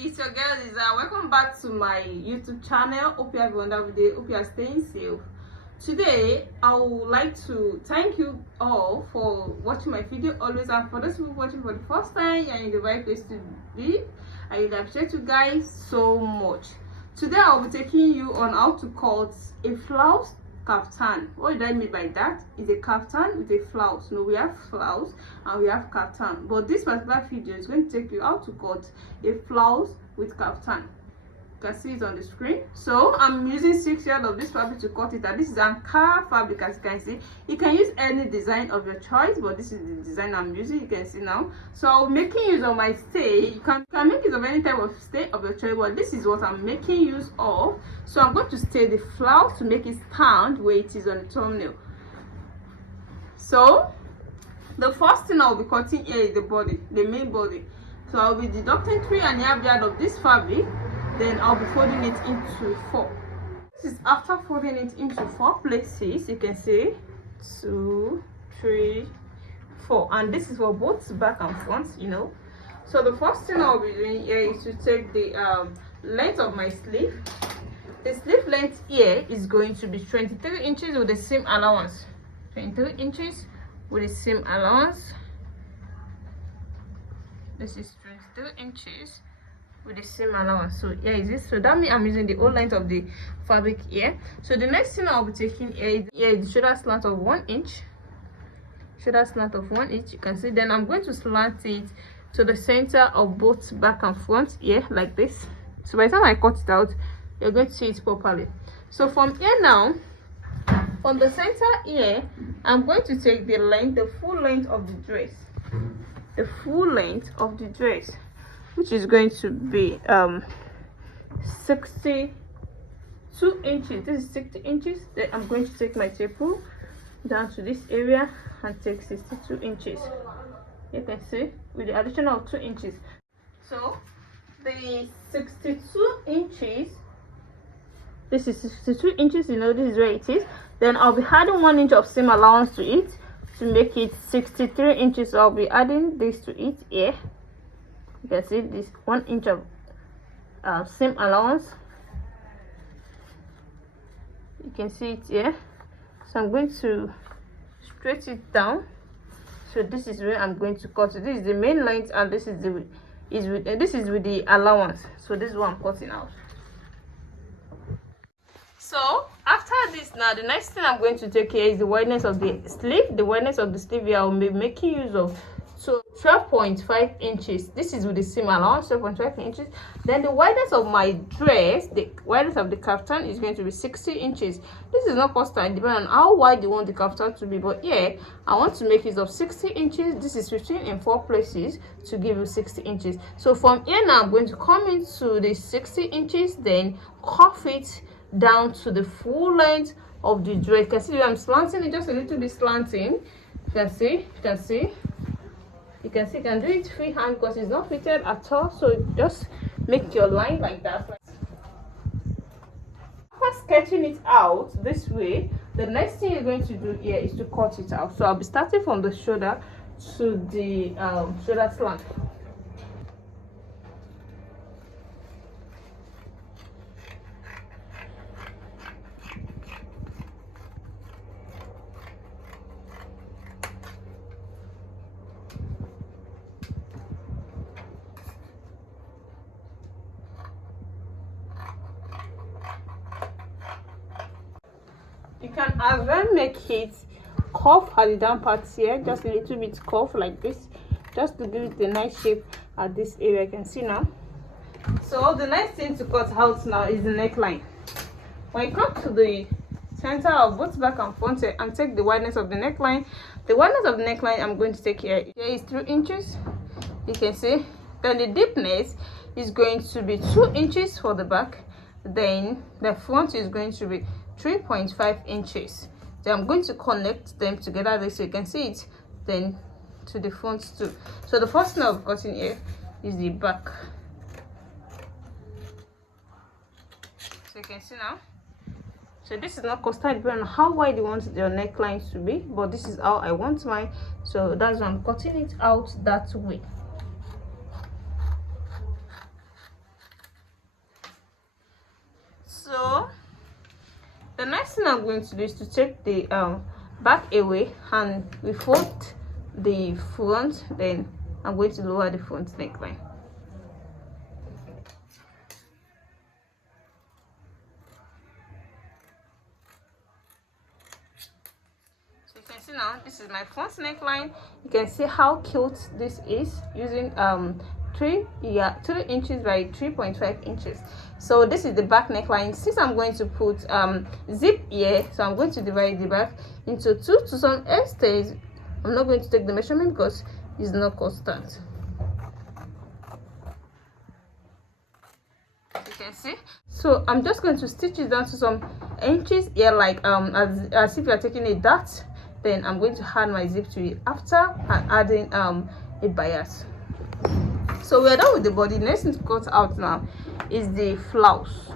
it's your girl Lisa. Welcome back to my YouTube channel. Hope you have a wonderful day. Hope you are staying safe. Today I would like to thank you all for watching my video always, and for those people watching for the first time, you're in the right place to be. I really appreciate you guys so much. Today I'll be taking you on how to cut a flounce kaftan. What did I mean by that? It's a kaftan with a flounce. No, we have flounce and we have kaftan, but this particular video is going to take you how to cut a flounce with kaftan. You can see it on the screen. So I'm using 6 yards of this fabric to cut it, and this is Ankara fabric. As you can see, you can use any design of your choice, but this is the design I'm using. You can see now. So I'm making use of my stay. You can make use of any type of stay of your choice, but this is what I'm making use of. So I'm going to stay the flounce to make it stand where it is on the thumbnail. So the first thing I'll be cutting here is the body, the main body. So I'll be deducting 3.5 yards of this fabric. Then I'll be folding it into 4. This is after folding it into 4 places. You can see 2, 3, 4, and this is for both back and front, you know. So the first thing I'll be doing here is to take the length of my sleeve. The sleeve length here is going to be 23 inches with the seam allowance. 23 inches with the seam allowance. This is 23 inches with the same allowance. So here is it. So that means I'm using the whole length of the fabric here. So the next thing I'll be taking here is the shoulder slant of 1 inch. Shoulder slant of 1 inch. You can see. Then I'm going to slant it to the center of both back and front here, like this. So by the time I cut it out, you're going to see it properly. So from here now, from the center here, I'm going to take the length, the full length of the dress. The full length of the dress, which is going to be 62 inches. This is 60 inches. Then I'm going to take my tape rule down to this area and take 62 inches. You can see with the addition of 2 inches. So the 62 inches, this is 62 inches, you know, this is where it is. Then I'll be adding 1 inch of seam allowance to it to make it 63 inches. So I'll be adding this to it here. You can see this 1 inch of seam allowance. You can see it here. So I'm going to straight it down. So this is where I'm going to cut it. This is the main length, and this is with the allowance. So this is what I'm cutting out. So after this, now the next thing I'm going to take here is the wideness of the sleeve. The wideness of the sleeve here I'll be making use of. So 12.5 inches. This is with the seam allowance, 12.5 inches. Then the wideness of my dress, the wideness of the kaftan is going to be 60 inches. This is not constant, depending on how wide you want the kaftan to be. But yeah, I want to make use of 60 inches. This is 15 in 4 places to give you 60 inches. So from here now, I'm going to come into the 60 inches, then cuff it down to the full length of the dress. You can see I'm slanting it, just a little bit slanting. You can see. You can see, you can do it freehand because it's not fitted at all. So just make your line like that. After sketching it out this way, the next thing you're going to do here is to cut it out. So I'll be starting from the shoulder to the shoulder slant. You can as well make it curve at the down part here, just a little bit curve like this, just to give it a nice shape at this area. You can see now. So the next thing to cut out now is the neckline. When you come to the center of both back and front and take the wideness of the neckline, the wideness of the neckline I'm going to take here is 3 inches. You can see. Then the deepness is going to be 2 inches for the back. Then the front is going to be 3.5 inches. Then I'm going to connect them together this so you can see it then to the front too. So the first thing I've got in here is the back. So you can see now. So this is not constant depending on how wide you want your neckline to be, but this is how I want mine. So that's why I'm cutting it out that way. next thing I'm going to do is to take the back away and we fold the front, then I'm going to lower the front neckline. So you can see now this is my front neckline. You can see how cute this is using 3 inches by 3.5 inches. So this is the back neckline. Since I'm going to put zip here, so I'm going to divide the back into 2 to some extent. I'm not going to take the measurement because it's not constant. You can see, so I'm just going to stitch it down to some inches here, like as if you're taking a dart. Then I'm going to add my zip to it after adding a bias. So we're done with the body. Next thing to cut out now is the flounce.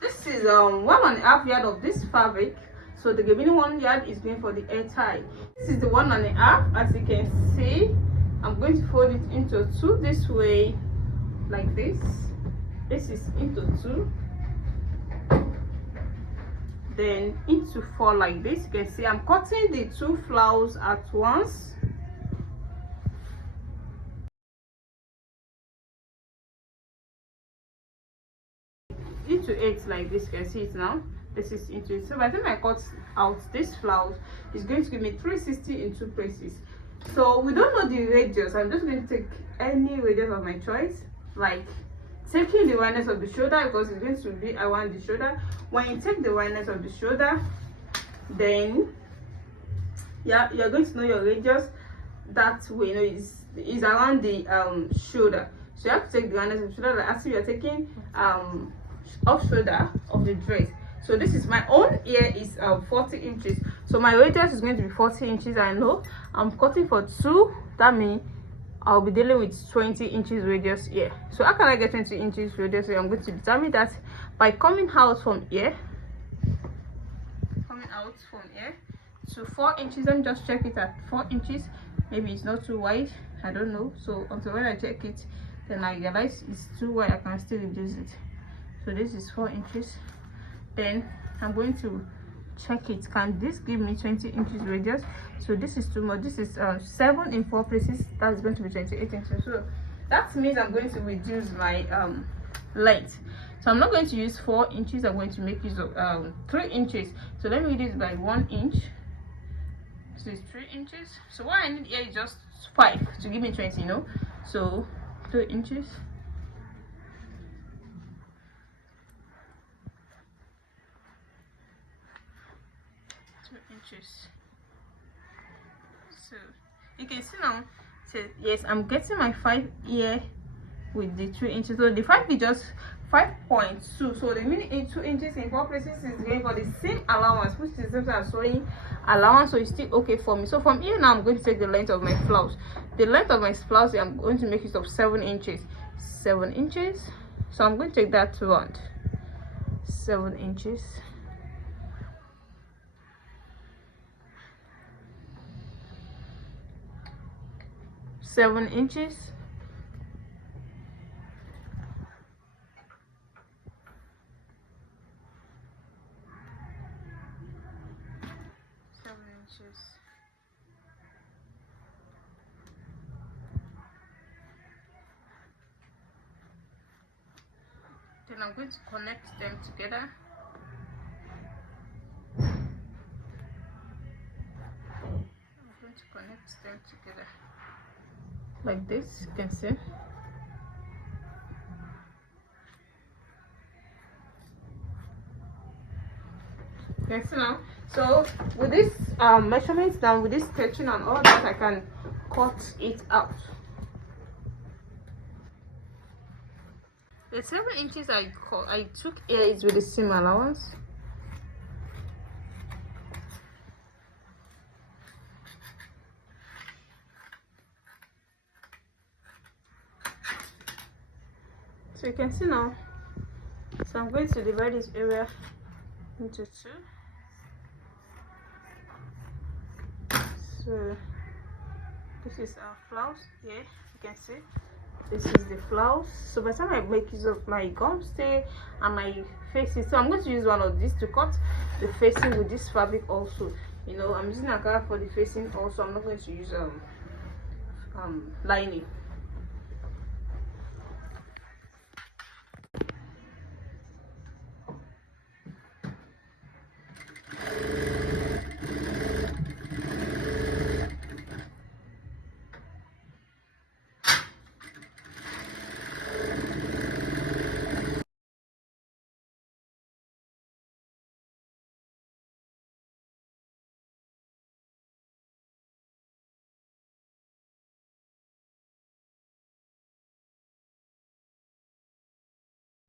This is 1.5 yard of this fabric, so the remaining 1 yard is going for the hair tie. This is the 1.5. As you can see, I'm going to fold it into 2 this way, like this. This is into 2, then into 4 like this. You can see I'm cutting the 2 flounce at once. Into 8 like this. You can see it now. This is into it. So by the time I cut out this flounce, it's going to give me 360 in 2 places. So we don't know the radius. I'm just going to take any radius of my choice, like taking the wideness of the shoulder, because it's going to be around the shoulder. When you take the wideness of the shoulder, then yeah, you're going to know your radius. That way, you know, is around the shoulder. So you have to take the wideness of the shoulder, like as if you're taking off shoulder of the dress. So this is my own ear is 40 inches. So my radius is going to be 40 inches. I know I'm cutting for 2. That means I'll be dealing with 20 inches radius here. So how can I get 20 inches radius here? I'm going to determine that by coming out from here. To 4 inches. Let me just check it at 4 inches. Maybe it's not too wide. I don't know. So until when I check it, then I realize it's too wide. I can still reduce it. So this is 4 inches. Then I'm going to check it. Can this give me 20 inches radius? So this is too much. This is 7 in 4 places. That's going to be 28 inches. So that means I'm going to reduce my length. So I'm not going to use 4 inches. I'm going to make use of 3 inches. So let me reduce by 1 inch. So it's 3 inches. So what I need here is just 5 to give me 20, you know. So 2 inches. 2 inches. So you can see now. So yes, I'm getting my 5 here with the 3 inches. So the 5 is just 5.2. So the meaning 2 inches in 4 places is going for the same allowance, which is the same as sewing allowance. So it's still okay for me. So from here now, I'm going to take the length of my flounce. The length of my flounce, I'm going to make use of 7 inches. 7 inches. So I'm going to take that round. 7 inches. 7 inches. 7 inches. Then I'm going to connect them together. Connect them together like this. You can see. You can see now. So with this measurements down, with this stretching and all that, I can cut it out. The 7 inches I took here is with the seam allowance. So you can see now. So I'm going to divide this area into 2. So this is our flounce here. You can see this is the flounce. So by the time I make use of my gum stay and my faces, so I'm going to use one of these to cut the facing with this fabric also. You know, I'm using Ankara for the facing also. I'm not going to use lining.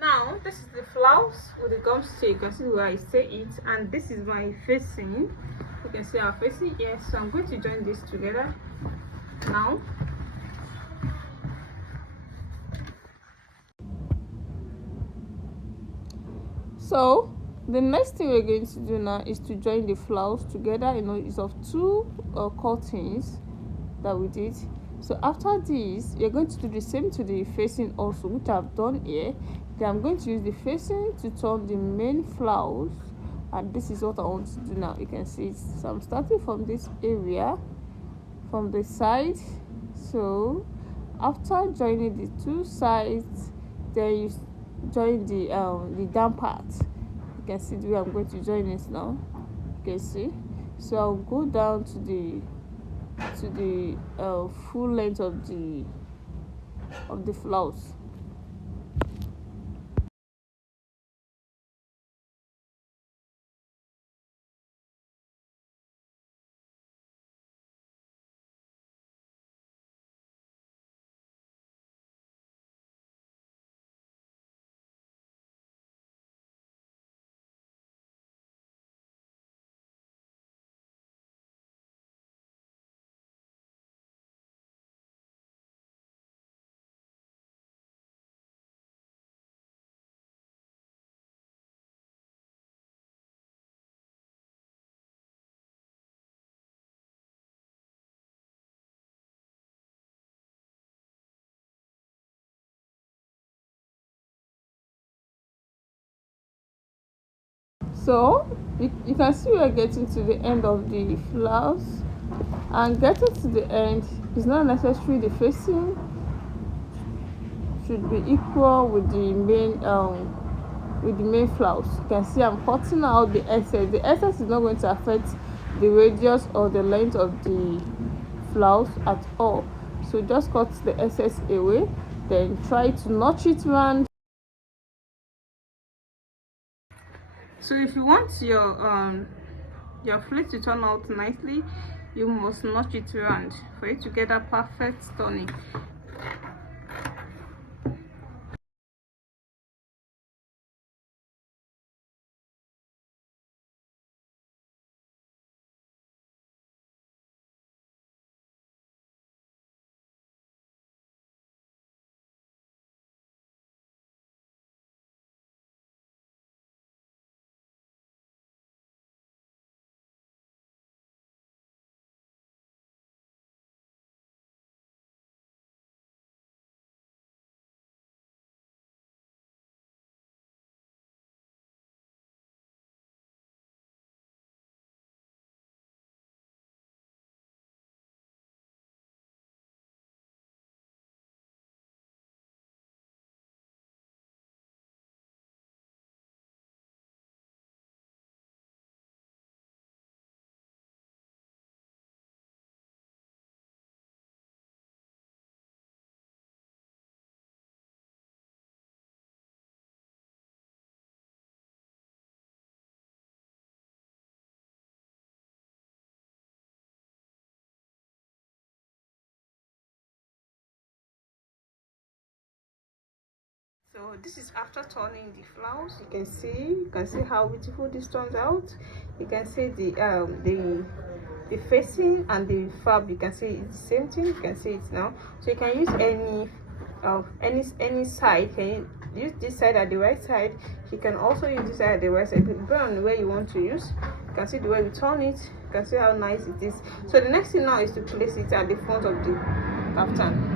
Now this is the flounce with the gum stay. You can see where I stay it, and this is my facing. You can see our facing. Yes, so I'm going to join this together now. So the next thing we're going to do now is to join the flounce together. You know, it's of two cuttings that we did. So after this, you're going to do the same to the facing also, which I've done here. Then I'm going to use the facing to turn the main flounce, and this is what I want to do now. You can see it. So I'm starting from this area, from the side. So after joining the two sides, then you join the down part. You can see the way I'm going to join it now. You can see. So I'll go down to the full length of the flounce. So you can see we're getting to the end of the flounce, and getting to the end is not necessary the facing should be equal with the main flounce. You can see I'm cutting out the excess. The excess is not going to affect the radius or the length of the flounce at all. So just cut the excess away, then try to notch it round. So if you want your fleece to turn out nicely, you must notch it round for it to get that perfect turning. So this is after turning the flounce. You can see how beautiful this turns out. You can see the facing and the fabric. You can see it's the same thing. You can see it now. So you can use any side. Can you use this side at the right side? You can also use this side at the right side, depending on where you want to use. You can see the way we turn it. You can see how nice it is. So the next thing now is to place it at the front of the kaftan.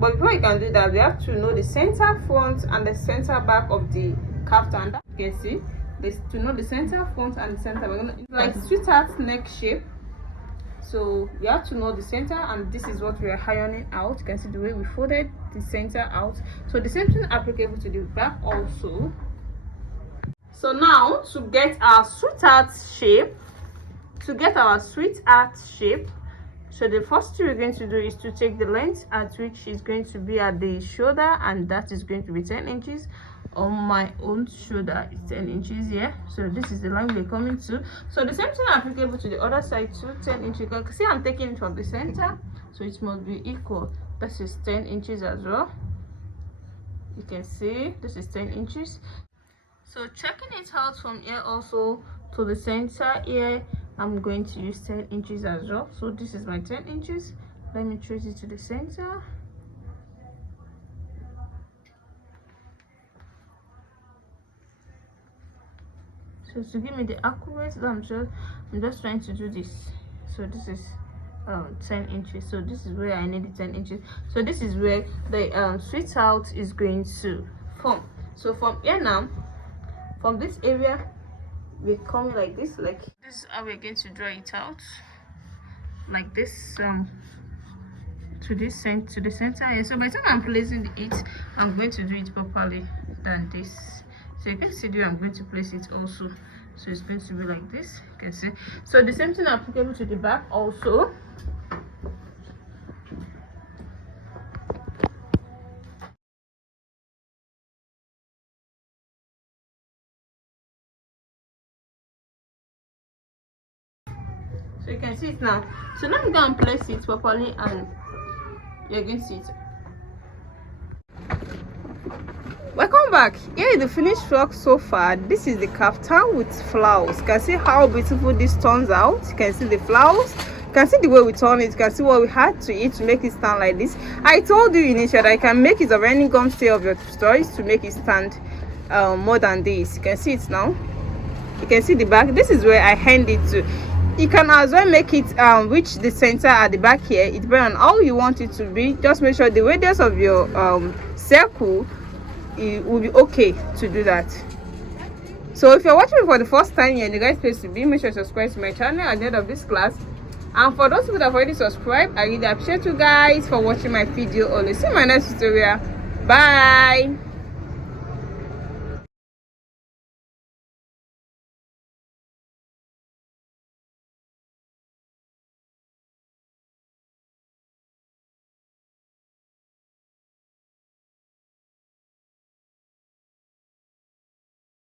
But before you can do that, we have to know the center front and the center back of the kaftan. You can see this to know the center, front, and the center. We're gonna like sweetheart neck shape. So we have to know the center, and this is what we are ironing out. You can see the way we folded the center out. So the same thing applicable to the back also. So now to get our sweetheart shape, so the first thing we're going to do is to take the length at which is going to be at the shoulder, and that is going to be 10 inches. On my own shoulder is 10 inches here. So this is the line we're coming to. So the same thing applicable to the other side too, 10 inches. You can see I'm taking it from the center, so it must be equal. This is 10 inches as well. You can see this is 10 inches. So checking it out from here also to the center here, I'm going to use 10 inches as well. So this is my 10 inches. Let me trace it to the center. So to give me the accurate, I'm just trying to do this. So this is 10 inches. So this is where I need the 10 inches. So this is where the sweetheart is going to form. So from here now, from this area, we're coming like this. Like this is how we're going to draw it out. Like this, to the center here. So by the time I'm placing it, I'm going to do it properly than this. So you can see where I'm going to place it also. So it's going to be like this. You can see. So the same thing applicable to the back also. So you can see it now. So now I'm going to place it properly, and you're going to see it. Welcome back. Here is the finished frock so far. This is the kaftan with flounce. You can see how beautiful this turns out. You can see the flounce. You can see the way we turn it. You can see what we had to eat to make it stand like this. I told you initially that I can make it of any gum stay of your choice to make it stand more than this. You can see it now. You can see the back. This is where I hand it to. You can as well make it reach the center at the back here. It depends on how you want it to be. Just make sure the radius of your circle, it will be okay to do that. So if you're watching me for the first time, you're in the right place to be. Make sure to subscribe to my channel at the end of this class. And for those people that have already subscribed, I really appreciate you guys for watching my video. Always see my next tutorial. Bye.